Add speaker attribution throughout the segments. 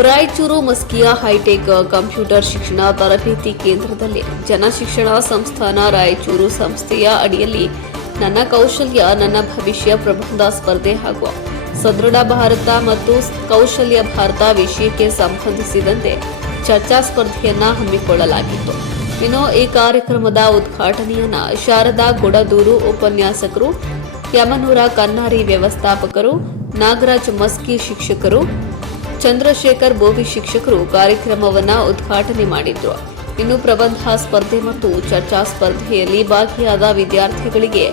Speaker 1: Raichur ಮಸ್ಕಿಯ high tech computer ಶಿಕ್ಷಣ ತರಬೇತಿ ಕೇಂದ್ರದಲ್ಲಿ ಜನಶಿಕ್ಷಣ ಸಂಸ್ಥಾನ ರಾಯಚೂರು ಸಂಸ್ಥೆಯ ಅಡಿಯಲ್ಲಿ ನನ್ನ ಕೌಶಲ್ಯ, ನನ್ನ ಭವಿಷ್ಯ ಪ್ರಬಂಧ ಸ್ಪರ್ಧೆ ಹಾಗೂ ಸದೃಢ ಭಾರತ ಮತ್ತು ಕೌಶಲ್ಯ ಭಾರತ ವಿಷಯಕ್ಕೆ ಸಂಬಂಧಿಸಿದಂತೆ ಚರ್ಚಾ ಸ್ಪರ್ಧೆಯನ್ನ ಹಮ್ಮಿಕೊಳ್ಳಲಾಗಿತ್ತು. ಇನ್ನು ಈ ಕಾರ್ಯಕ್ರಮದ ಉದ್ಘಾಟನೆಯನ್ನ ಶಾರದಾ ಗುಡದೂರು ಉಪನ್ಯಾಸಕರು, ಯಮನೂರ ಕನ್ನಾರಿ ವ್ಯವಸ್ಥಾಪಕರು, ನಾಗರಾಜ್ ಮಸ್ಕಿ ಶಿಕ್ಷಕರು ಚಂದ್ರಶೇಖರ್ ಬೋವಿ ಶಿಕ್ಷಕರು ಕಾರ್ಯಕ್ರಮವನ್ನ ಉದ್ಘಾಟನೆ ಮಾಡಿದ್ರು. ಇನ್ನು ಪ್ರಬಂಧ ಸ್ಪರ್ಧೆ ಮತ್ತು ಚರ್ಚಾ ಸ್ಪರ್ಧೆಯಲ್ಲಿ ಭಾಗಿಯಾದ ವಿದ್ಯಾರ್ಥಿಗಳಿಗೆ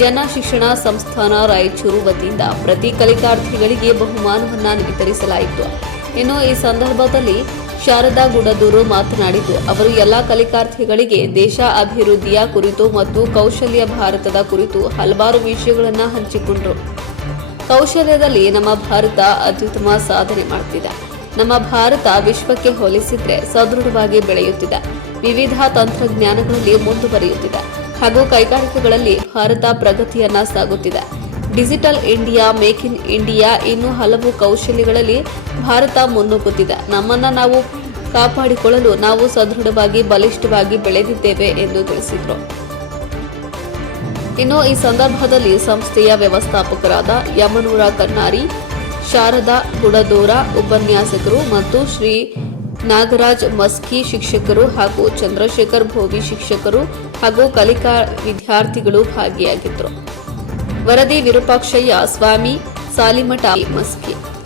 Speaker 1: ಜನ ಶಿಕ್ಷಣ ಸಂಸ್ಥಾನ ರಾಯಚೂರು ವತಿಯಿಂದ ಪ್ರತಿ ಕಲಿಕಾರ್ಥಿಗಳಿಗೆ ಬಹುಮಾನವನ್ನು ವಿತರಿಸಲಾಯಿತು. ಇನ್ನು ಈ ಸಂದರ್ಭದಲ್ಲಿ ಶಾರದಾ ಗುಡದೂರು ಮಾತನಾಡಿದ್ದು ಅವರು ಎಲ್ಲ ಕಲಿಕಾರ್ಥಿಗಳಿಗೆ ದೇಶ ಅಭಿವೃದ್ಧಿಯ ಕುರಿತು ಮತ್ತು ಕೌಶಲ್ಯ ಭಾರತದ ಕುರಿತು ಹಲವಾರು ವಿಷಯಗಳನ್ನು ಹಂಚಿಕೊಂಡರು. ಕೌಶಲ್ಯದಲ್ಲಿ ನಮ್ಮ ಭಾರತ ಅತ್ಯುತ್ತಮ ಸಾಧನೆ ಮಾಡುತ್ತಿದೆ ನಮ್ಮ ಭಾರತ ವಿಶ್ವಕ್ಕೆ ಹೋಲಿಸಿದ್ರೆ ಸದೃಢವಾಗಿ ಬೆಳೆಯುತ್ತಿದೆ. ವಿವಿಧ ತಂತ್ರಜ್ಞಾನಗಳಲ್ಲಿ ಮುಂದುವರಿಯುತ್ತಿದೆ. ಹಾಗೂ ಕೈಗಾರಿಕೆಗಳಲ್ಲಿ ಭಾರತ ಪ್ರಗತಿಯನ್ನ ಸಾಗುತ್ತಿದೆ. Digital India, make in India ಇನ್ನೂ ಹಲವು ಕೌಶಲ್ಯಗಳಲ್ಲಿ ಭಾರತ ಮುನ್ನುಗ್ಗುತ್ತಿದೆ. ನಮ್ಮನ್ನ ನಾವು ಕಾಪಾಡಿಕೊಳ್ಳಲು ನಾವು ಸದೃಢವಾಗಿ, ಬಲಿಷ್ಠವಾಗಿ ಬೆಳೆದಿದ್ದೇವೆ ಎಂದು ತಿಳಿಸಿದರು. ಇನ್ನು ಈ ಸಂದರ್ಭದಲ್ಲಿ ಸಂಸ್ಥೆಯ ವ್ಯವಸ್ಥಾಪಕರಾದ ಯಮನೂರ ಕನ್ನಾರಿ ಶಾರದಾ ಗುಡದೂರ ಉಪನ್ಯಾಸಕರು ಮತ್ತು ಶ್ರೀ ನಾಗರಾಜ್ ಮಸ್ಕಿ ಶಿಕ್ಷಕರು ಹಾಗೂ ಚಂದ್ರಶೇಖರ್ ಭೋವಿ ಶಿಕ್ಷಕರು ಹಾಗೂ ಕಲಿಕಾ ವಿದ್ಯಾರ್ಥಿಗಳು ಭಾಗಿಯಾಗಿದ್ದರು. ವರದಿ ವಿರೂಪಾಕ್ಷಯ್ಯ, ಸ್ವಾಮಿ ಸಾಲಿಮಠ ಮಸ್ಕಿ.